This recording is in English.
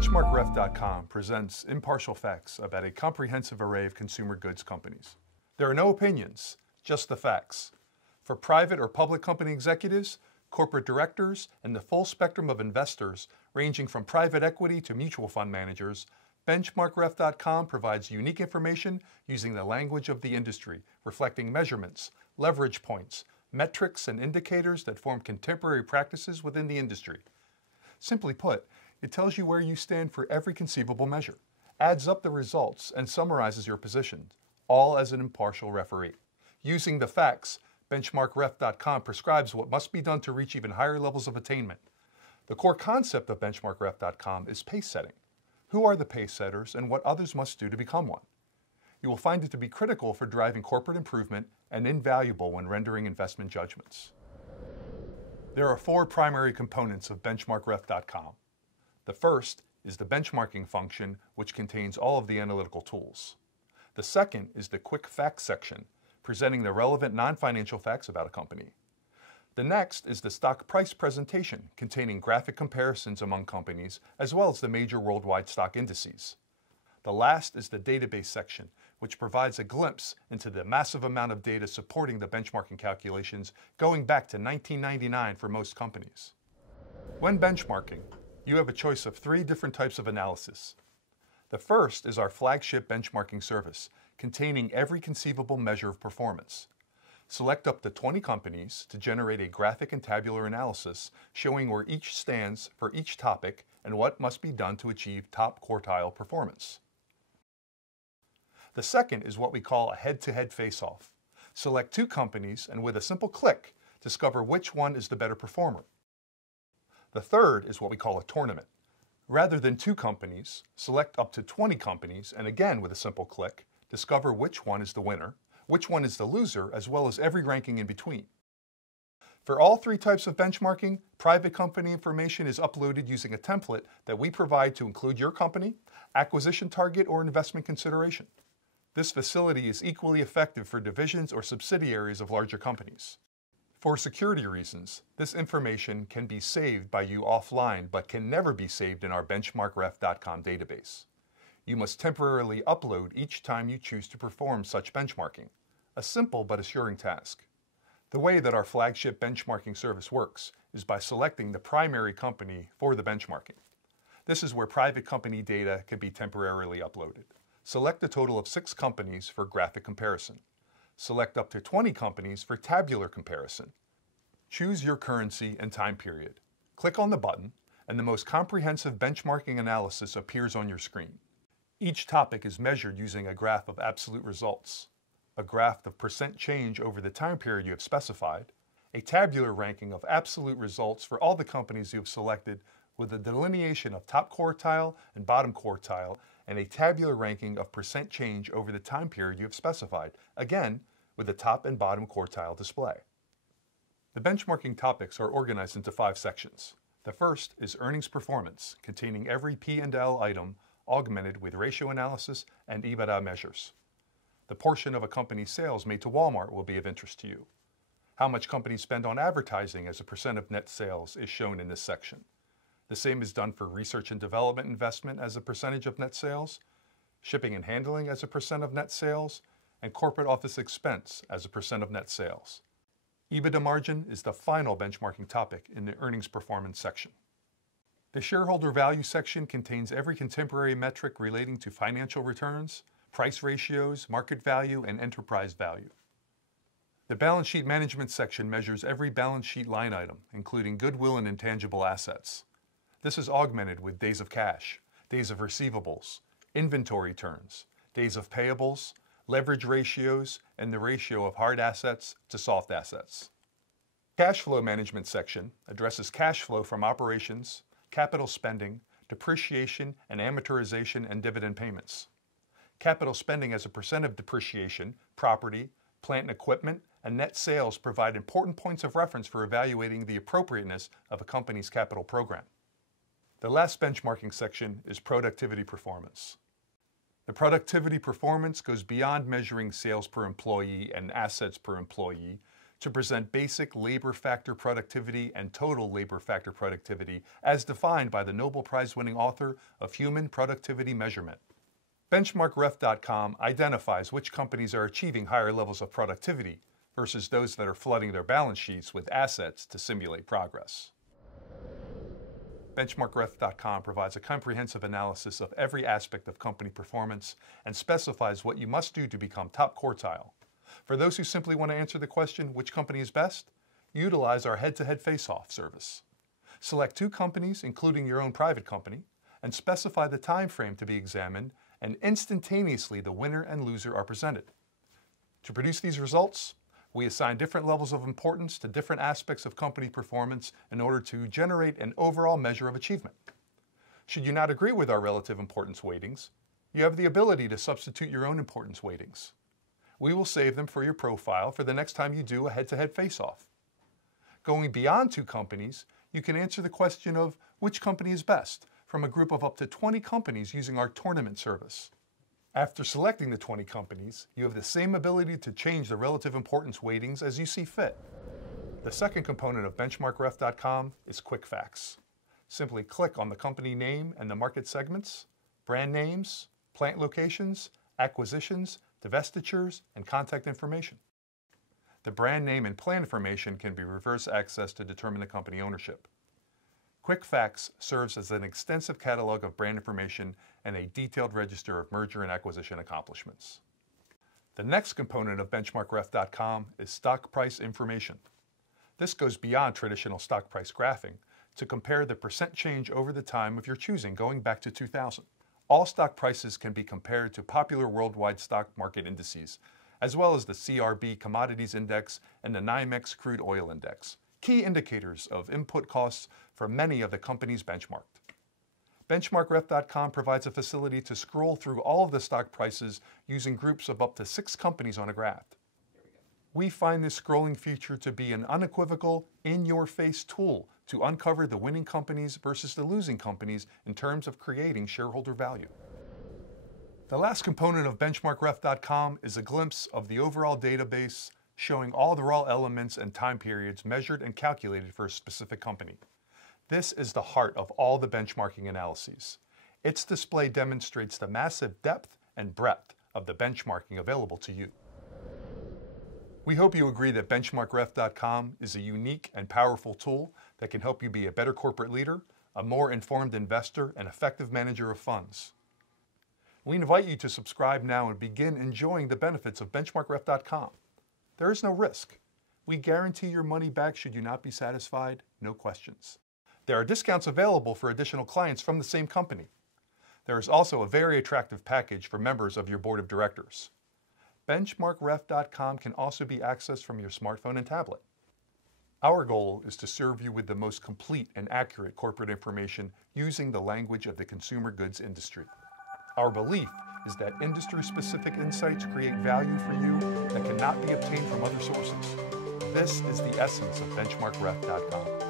BenchmarkRef.com presents impartial facts about a comprehensive array of consumer goods companies. There are no opinions, just the facts. For private or public company executives, corporate directors, and the full spectrum of investors, ranging from private equity to mutual fund managers, BenchmarkRef.com provides unique information using the language of the industry, reflecting measurements, leverage points, metrics, and indicators that form contemporary practices within the industry. Simply put, it tells you where you stand for every conceivable measure, adds up the results, and summarizes your positions, all as an impartial referee. Using the facts, BenchmarkRef.com prescribes what must be done to reach even higher levels of attainment. The core concept of BenchmarkRef.com is pace setting. Who are the pace setters and what others must do to become one? You will find it to be critical for driving corporate improvement and invaluable when rendering investment judgments. There are four primary components of BenchmarkRef.com. The first is the benchmarking function, which contains all of the analytical tools. The second is the quick facts section, presenting the relevant non-financial facts about a company. The next is the stock price presentation, containing graphic comparisons among companies, as well as the major worldwide stock indices. The last is the database section, which provides a glimpse into the massive amount of data supporting the benchmarking calculations going back to 1999 for most companies. When benchmarking, you have a choice of three different types of analysis. The first is our flagship benchmarking service, containing every conceivable measure of performance. Select up to 20 companies to generate a graphic and tabular analysis showing where each stands for each topic and what must be done to achieve top quartile performance. The second is what we call a head-to-head face-off. Select two companies and with a simple click, discover which one is the better performer. The third is what we call a tournament. Rather than two companies, select up to 20 companies and again with a simple click, discover which one is the winner, which one is the loser, as well as every ranking in between. For all three types of benchmarking, private company information is uploaded using a template that we provide to include your company, acquisition target, or investment consideration. This facility is equally effective for divisions or subsidiaries of larger companies. For security reasons, this information can be saved by you offline but can never be saved in our BenchmarkRef.com database. You must temporarily upload each time you choose to perform such benchmarking, a simple but assuring task. The way that our flagship benchmarking service works is by selecting the primary company for the benchmarking. This is where private company data can be temporarily uploaded. Select a total of 6 companies for graphic comparison. Select up to 20 companies for tabular comparison. Choose your currency and time period. Click on the button, and the most comprehensive benchmarking analysis appears on your screen. Each topic is measured using a graph of absolute results, a graph of percent change over the time period you have specified, a tabular ranking of absolute results for all the companies you have selected with a delineation of top quartile and bottom quartile, and a tabular ranking of percent change over the time period you have specified, again with the top and bottom quartile display. The benchmarking topics are organized into 5 sections. The first is earnings performance, containing every P&L item augmented with ratio analysis and EBITDA measures. The portion of a company's sales made to Walmart will be of interest to you. How much companies spend on advertising as a percent of net sales is shown in this section. The same is done for research and development investment as a percentage of net sales, shipping and handling as a percent of net sales, and corporate office expense as a percent of net sales. EBITDA margin is the final benchmarking topic in the earnings performance section. The shareholder value section contains every contemporary metric relating to financial returns, price ratios, market value, and enterprise value. The balance sheet management section measures every balance sheet line item, including goodwill and intangible assets. This is augmented with days of cash, days of receivables, inventory turns, days of payables, leverage ratios, and the ratio of hard assets to soft assets. Cash flow management section addresses cash flow from operations, capital spending, depreciation and amortization, and dividend payments. Capital spending as a percent of depreciation, property, plant and equipment, and net sales provide important points of reference for evaluating the appropriateness of a company's capital program. The last benchmarking section is productivity performance. The productivity performance goes beyond measuring sales per employee and assets per employee to present basic labor factor productivity and total labor factor productivity as defined by the Nobel Prize-winning author of Human Productivity Measurement. BenchmarkRef.com identifies which companies are achieving higher levels of productivity versus those that are flooding their balance sheets with assets to simulate progress. BenchmarkRef.com provides a comprehensive analysis of every aspect of company performance and specifies what you must do to become top quartile. For those who simply want to answer the question, which company is best, utilize our head-to-head face-off service. Select 2 companies, including your own private company, and specify the time frame to be examined, and instantaneously the winner and loser are presented. To produce these results, we assign different levels of importance to different aspects of company performance in order to generate an overall measure of achievement. Should you not agree with our relative importance weightings, you have the ability to substitute your own importance weightings. We will save them for your profile for the next time you do a head-to-head face-off. Going beyond 2 companies, you can answer the question of which company is best from a group of up to 20 companies using our tournament service. After selecting the 20 companies, you have the same ability to change the relative importance weightings as you see fit. The second component of BenchmarkRef.com is Quick Facts. Simply click on the company name and the market segments, brand names, plant locations, acquisitions, divestitures, and contact information. The brand name and plant information can be reverse accessed to determine the company ownership. Quick Facts serves as an extensive catalog of brand information and a detailed register of merger and acquisition accomplishments. The next component of BenchmarkRef.com is stock price information. This goes beyond traditional stock price graphing to compare the percent change over the time of your choosing going back to 2000. All stock prices can be compared to popular worldwide stock market indices, as well as the CRB Commodities Index and the NYMEX Crude Oil Index, key indicators of input costs for many of the companies benchmarked. BenchmarkRef.com provides a facility to scroll through all of the stock prices using groups of up to 6 companies on a graph. We find this scrolling feature to be an unequivocal, in-your-face tool to uncover the winning companies versus the losing companies in terms of creating shareholder value. The last component of BenchmarkRef.com is a glimpse of the overall database showing all the raw elements and time periods measured and calculated for a specific company. This is the heart of all the benchmarking analyses. Its display demonstrates the massive depth and breadth of the benchmarking available to you. We hope you agree that BenchmarkRef.com is a unique and powerful tool that can help you be a better corporate leader, a more informed investor, and effective manager of funds. We invite you to subscribe now and begin enjoying the benefits of BenchmarkRef.com. There is no risk. We guarantee your money back should you not be satisfied, no questions. There are discounts available for additional clients from the same company. There is also a very attractive package for members of your board of directors. BenchmarkRef.com can also be accessed from your smartphone and tablet. Our goal is to serve you with the most complete and accurate corporate information using the language of the consumer goods industry. Our belief is that industry-specific insights create value for you that cannot be obtained from other sources. This is the essence of BenchmarkRef.com.